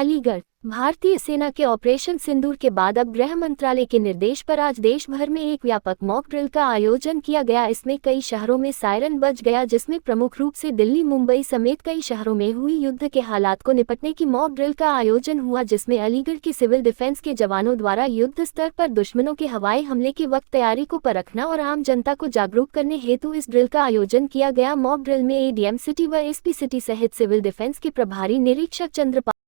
अलीगढ़। भारतीय सेना के ऑपरेशन सिंदूर के बाद अब गृह मंत्रालय के निर्देश पर आज देश भर में एक व्यापक मॉक ड्रिल का आयोजन किया गया। इसमें कई शहरों में सायरन बज गया, जिसमें प्रमुख रूप से दिल्ली, मुंबई समेत कई शहरों में हुई युद्ध के हालात को निपटने की मॉक ड्रिल का आयोजन हुआ, जिसमें अलीगढ़ की सिविल डिफेंस के जवानों द्वारा युद्ध स्तर पर दुश्मनों के हवाई हमले की वक्त तैयारी को परखना और आम जनता को जागरूक करने हेतु इस ड्रिल का आयोजन किया गया। मॉक ड्रिल में एडीएम सिटी व एसपी सिटी सहित सिविल डिफेंस के प्रभारी निरीक्षक चंद्रपाल,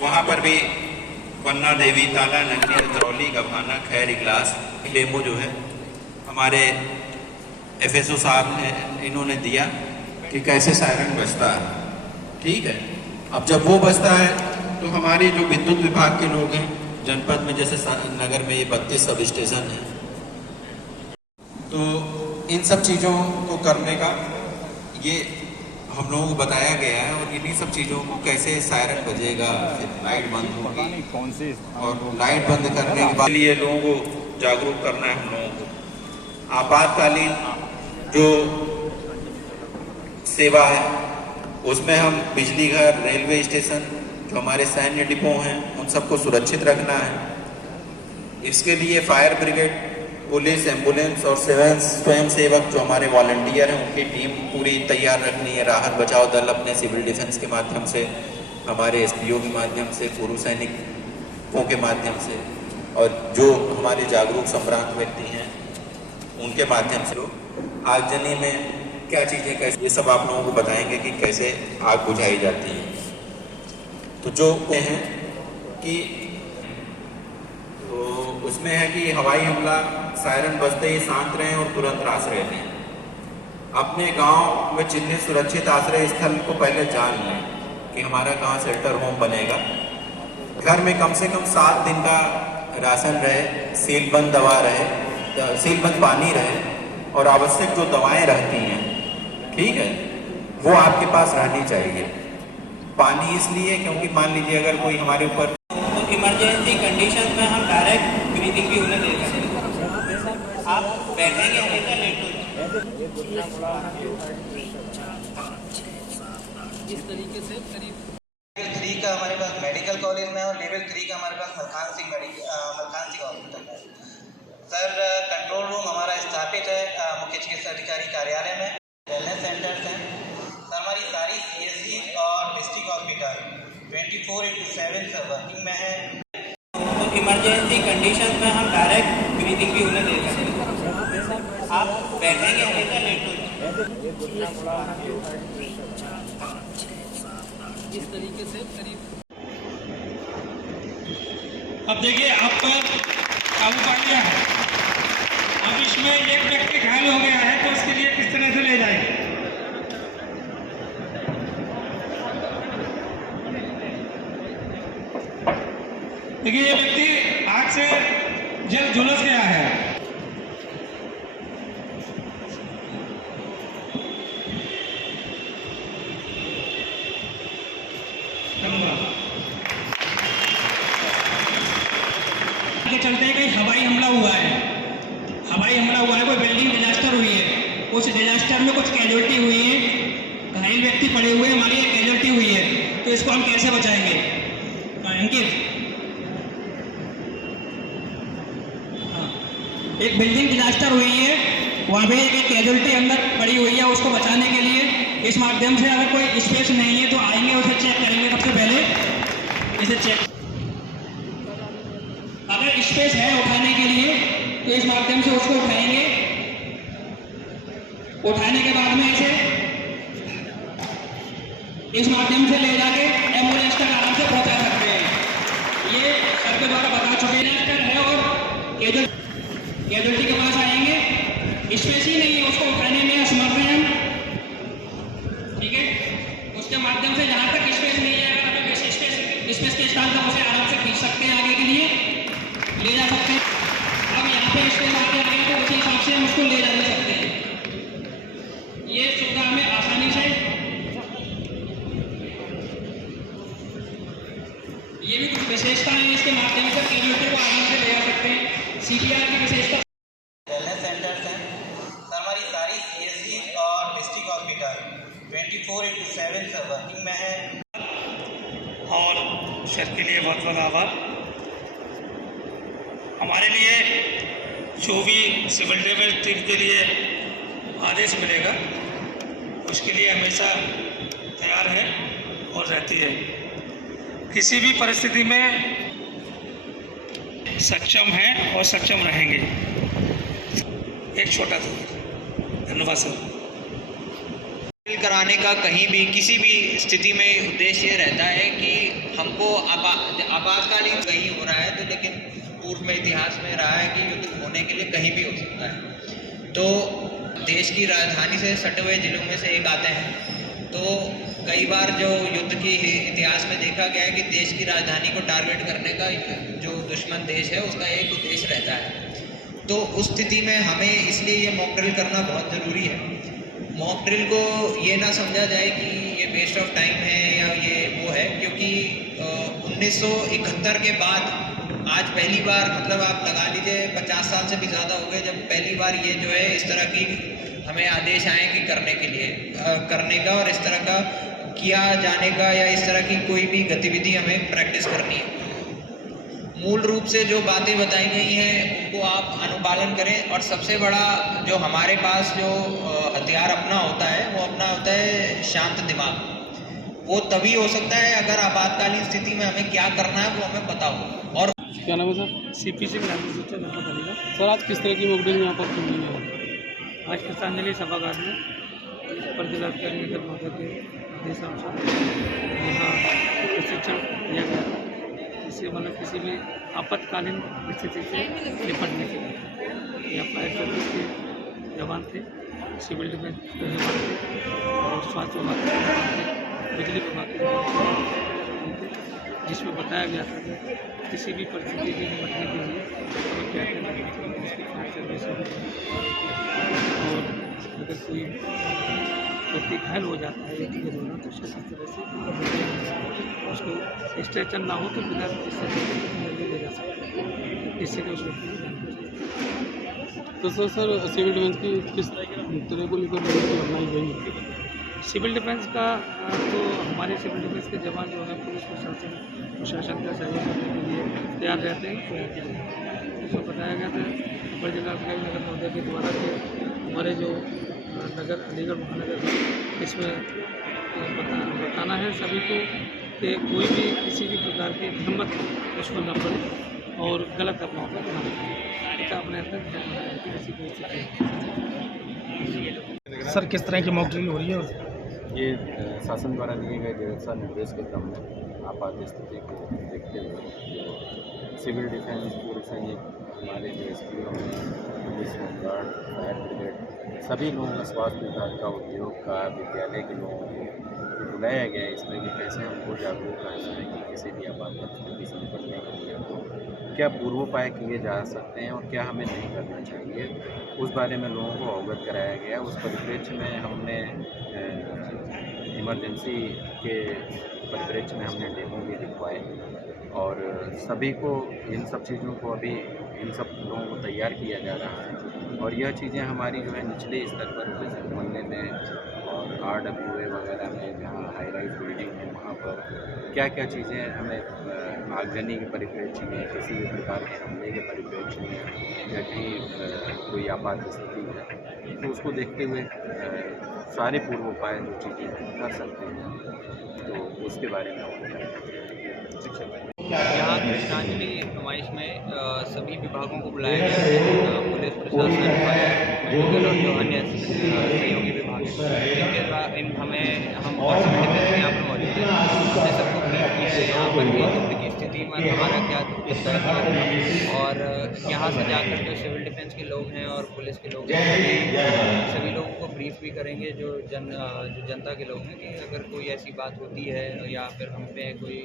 वहाँ पर भी पन्ना देवी, ताला, नंगनेर, दरौली, गभाना, खैर, इगलास, लेमो जो है हमारे एफएसओ साहब ने इन्होंने दिया कि कैसे सायरन बजता है। ठीक है, अब जब वो बजता है तो हमारे जो विद्युत विभाग के लोग हैं जनपद में, जैसे नगर में ये 32 सब स्टेशन है, तो इन सब चीज़ों को करने का ये हम लोगों को बताया गया है और इन्हीं सब चीज़ों को कैसे सायरन बजेगा, फिर लाइट बंद होगी और लाइट बंद करने के बाद लिए लोगों को जागरूक करना है। हम लोगों को आपातकालीन जो सेवा है उसमें हम बिजली घर, रेलवे स्टेशन, जो हमारे सैन्य डिपो हैं, उन सबको सुरक्षित रखना है। इसके लिए फायर ब्रिगेड, पुलिस, एम्बुलेंस और स्वयं सेवक जो हमारे वॉलंटियर हैं उनकी टीम पूरी तैयार रखनी है। राहत बचाव दल अपने सिविल डिफेंस के माध्यम से, हमारे एसपीओ के माध्यम से, पूर्व सैनिकों के माध्यम से और जो हमारे जागरूक संभ्रांत व्यक्ति हैं उनके माध्यम से आगजनी में क्या चीज़ें कैसे, ये सब आप लोगों को बताएंगे कि कैसे आग बुझाई जाती है। तो जो हैं कि उसमें है कि हवाई हमला, सायरन बजते ही शांत रहें और तुरंत रास रहें। अपने गांव में चिन्हित सुरक्षित आश्रय स्थल को पहले जान लें कि हमारा कहाँ शेल्टर होम बनेगा। घर में कम से कम 7 दिन का राशन रहे, सीलबंद दवा रहे, सीलबंद पानी रहे और आवश्यक जो दवाएं रहती हैं, ठीक है, वो आपके पास रहनी चाहिए। पानी इसलिए क्योंकि मान लीजिए अगर कोई हमारे ऊपर इमरजेंसी कंडीशन में हम डायरेक्ट ब्रीथिंग भी उन्हें दे सकते हैं। आप बैठेंगे हमेशा लेट इस तरीके से करीब लेवल 3 का हमारे पास मेडिकल कॉलेज में और लेवल 3 का हमारे पास मलखान सिंह हॉस्पिटल है। सर, कंट्रोल रूम हमारा स्थापित है मुख्य चिकित्सा अधिकारी कार्यालय में। वेलनेस सेंटर्स हैं सर, हमारी सारी सीएससी और डिस्ट्रिक्ट हॉस्पिटल 24/7 सर वर्किंग में है। तो इमरजेंसी कंडीशन में हम डायरेक्ट ब्रीथिंग भी उन्हें दे सकते हैं। आप बैठेंगे हमेशा लेट इस तरीके से करीब। अब देखिए, आप पर काबू पा लिया है। अब इसमें एक व्यक्ति घायल हो गया है, तो उसके लिए किस तरह से ले जाएंगे? देखिए, ये व्यक्ति आग से जल झुलस गया है। के चलते कहीं हवाई हमला हुआ है, कोई बिल्डिंग डिजास्टर हुई है, उस डिजास्टर में कुछ कैजुअल्टी हुई है, घायल व्यक्ति पड़े हुए हैं, हमारी एक कैजुअल्टी हुई है, तो इसको हम कैसे बचाएंगे? अंकित, एक बिल्डिंग डिजास्टर हुई है, वहाँ पे एक कैजुअल्टी अंदर पड़ी हुई है, उसको बचाने के लिए इस माध्यम से अगर कोई स्पेस नहीं है तो आएंगे, उसे चेक करेंगे। सबसे पहले इसे चेक, अगर स्पेस है उठाने के लिए तो इस माध्यम से उसको उठाएंगे। उठाने के बाद में इसे इस माध्यम से ले जाके एम्बुलेंस तक आराम से पहुंचा सकते हैं। ये सर के द्वारा बता चुके हैं और कैजुअल्टी के पास आएंगे, स्पेस ही नहीं है, उसको उठाने में असमर्थ हैं हम, ठीक है। उसके माध्यम से जहाँ तक स्पेस नहीं है, अगर स्पेस के स्थान पर उसे आराम से खींच सकते हैं, आगे के लिए ले जा सकते हैं। अब यहाँ पे स्पेस आगे आ गया तो उसी हिसाब से हम उसको ले जा सकते हैं। ये सुविधा हमें आसानी से, ये भी कुछ विशेषता है इसके माध्यम से कैजुअल्टी को आराम से ले जा सकते हैं। सीपीआर की विशेषता वेलनेस सेंटर्स हैं सर, हमारी सारी सीएससी और डिस्ट्रिक्ट हॉस्पिटल 24/7 सर वर्किंग में है। और सर के लिए बहुत बहुत आभार। हमारे लिए जो भी सिविल डिफेंस टीम के लिए आदेश मिलेगा उसके लिए हमेशा तैयार है और रहती है। किसी भी परिस्थिति में सक्षम हैं और सक्षम रहेंगे। एक छोटा सा धन्यवाद सर। कराने का कहीं भी किसी भी स्थिति में उद्देश्य ये रहता है कि हमको आपातकालीन कहीं हो रहा है तो, लेकिन पूर्व में इतिहास में रहा है कि युद्ध होने के लिए कहीं भी हो सकता है। तो देश की राजधानी से सटे हुए जिलों में से एक आते हैं। तो कई बार जो युद्ध की इतिहास में देखा गया है कि देश की राजधानी को टारगेट करने का जो दुश्मन देश है उसका एक उद्देश्य रहता है। तो उस स्थिति में हमें इसलिए ये मॉक ड्रिल करना बहुत ज़रूरी है। मॉक ड्रिल को ये ना समझा जाए कि ये वेस्ट ऑफ टाइम है या ये वो है, क्योंकि 1971 के बाद आज पहली बार, मतलब आप लगा लीजिए 50 साल से भी ज़्यादा हो गए जब पहली बार ये जो है इस तरह की हमें आदेश आए कि करने के लिए करने का और इस तरह का किया जाने का या इस तरह की कोई भी गतिविधि हमें प्रैक्टिस करनी है। मूल रूप से जो बातें बताई गई हैं उनको आप अनुपालन करें। और सबसे बड़ा जो हमारे पास जो हथियार अपना होता है वो अपना होता है शांत दिमाग। वो तभी हो सकता है अगर आपातकालीन स्थिति में हमें क्या करना है वो हमें पता हो। और क्या नाम है सर? CPC के नाम से जनपद अलीगढ़। सर आज किस तरह की मॉकड्रिल यहाँ पर की गई है? आज पुष्पांजलि सभागार में अपर जिलाधिकारी नगर महोदय के आदेशानुसार यहाँ प्रशिक्षण दिया गया था। इससे मतलब किसी भी आपातकालीन स्थिति से निपटने के लिए यहाँ फायर सर्विस के जवान थे, सिविल डिफेंस के जवान थे और स्वास्थ्य विभाग के जवान थे, बिजली विभाग के जवान थे, जिसमें बताया गया था कि किसी भी परिस्थिति से निपटने के लिए हमें क्या करना चाहिए, इसकी फायर सर्विस और अगर कोई व्यक्ति घायल हो जाता है या क्लियर होना तो उसको किस तरह से उसको स्ट्रेचर ना हो तो बिना स्ट्रेचर ले जा सकते हैं, इससे कि उस व्यक्ति की जान बचे। तो सर सिविल डिफेंस की किस तरह को लेकर अपनाई गई? सिविल डिफेंस का तो हमारे सिविल डिफेंस के जवान जो है पुलिस प्रशासन का सहयोग करने के लिए तैयार रहते हैं। इसको बताया गया था अपर जिलाधिकारी नगर महोदय के द्वारा कि हमारे जो नगर अलीगढ़ महानगर है इसमें बताना है सभी को कि कोई भी किसी भी प्रकार की हिम्मत उसको न पड़े और गलत अफवाहों पर न पड़े। अपने अंदर ऐसी कोई स्थिति नहीं। सर किस तरह की मॉक ड्रिल हो रही है? ये शासन द्वारा दिए गए दिशा निर्देश के क्रम में आपात स्थिति को देखते हुए सिविल डिफेंस पूर्व सैनिक, हमारे जो SPO हैं, पुलिस होमगार्ड, फायर ब्रिगेड, सभी लोगों का, स्वास्थ्य विभाग का, उद्योग का, विद्यालय के लोगों को बुलाया गया है इसमें कि कैसे हमको जागरूक रहना है कि किसी भी आपात स्थिति से निपटने के लिए क्या पूर्वोपाय किए जा सकते हैं और क्या हमें नहीं करना चाहिए, उस बारे में लोगों को अवगत कराया गया। उस परिप्रेक्ष्य में हमने इमरजेंसी के परिप्रेक्ष्य में हमने डेमो भी दिखवाए और सभी को इन सब चीज़ों को अभी इन सब लोगों को तैयार किया जा रहा है। और यह चीज़ें हमारी जो है निचले स्तर पर जैसे मोहल्ले में और RWA वगैरह में जहाँ हाई राइज बिल्डिंग है वहाँ पर क्या क्या चीज़ें हमें आगजनी के परिप्रेक्ष्य में, किसी भी प्रकार के हमले के परिप्रेक्ष्य में या कहीं कोई आपात स्थिति है तो उसको देखते हुए सारे पूर्वोपाय जो चीज़ें कर सकते हैं तो उसके बारे में यहाँ कृष्णांजलि नुमाइश में सभी विभागों को बुलाया गया है। पुलिस प्रशासन, फायर, मेडिकल और जो अन्य सहयोगी विभाग हैं हम और सिविल डिफेंस यहाँ पर मौजूद हैं। हमने सबको ब्रीफ किया है यहाँ पर कि युद्ध की स्थिति में हमारा क्या दायित्व होगा और यहाँ से जाकर जो सिविल डिफेंस के लोग हैं और पुलिस के लोग हैं सभी लोगों को ब्रीफ भी करेंगे जो जनता के लोग हैं कि अगर कोई ऐसी बात होती है या फिर हम पे कोई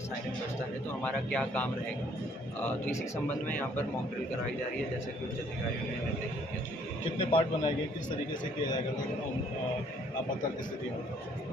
साइरन बजता है तो हमारा क्या काम रहेगा। तो इसी संबंध में यहाँ पर मॉक ड्रिल कराई जा रही है जैसे कि उच्च अधिकारियों ने निर्देश दिया। कितने पार्ट बनाए गए, किस तरीके से किया जाएगा आपातकाल की स्थिति में?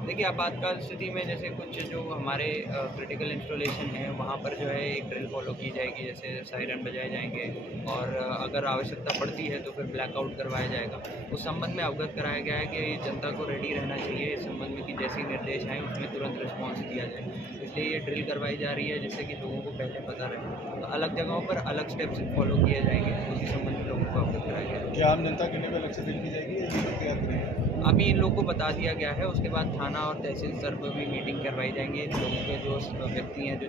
देखिए, आपातकाल स्थिति में जैसे कुछ जो हमारे क्रिटिकल इंस्टॉलेशन है वहाँ पर जो है एक ड्रिल फॉलो की जाएगी, जैसे सायरन बजाए जाएंगे और अगर आवश्यकता पड़ती है तो फिर ब्लैकआउट करवाया जाएगा। उस संबंध में अवगत कराया गया है कि जनता को रेडी रहना चाहिए इस संबंध में कि जैसे ही निर्देश आए उसमें तुरंत रिस्पॉन्स दिया जाए, इसलिए ये ड्रिल करवाई जा रही है जिससे कि लोगों को पहले पता रहे। तो अलग जगहों पर अलग स्टेप्स फॉलो किए जाएंगे, उसी संबंध में लोगों को अवगत कराया गया है। क्या आम जनता के लिए भी अलग से ड्रिल की जाएगी या ये तैयार करेंगे? अभी इन लोगों को बता दिया गया है, उसके बाद थाना और तहसील स्तर पर भी मीटिंग करवाई जाएंगी। इन लोगों के जो व्यक्ति हैं, जो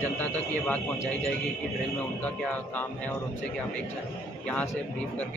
जनता तक ये बात पहुंचाई जाएगी कि ड्रिल में उनका क्या काम है और उनसे क्या अपेक्षा है, यहाँ से ब्रीफ करके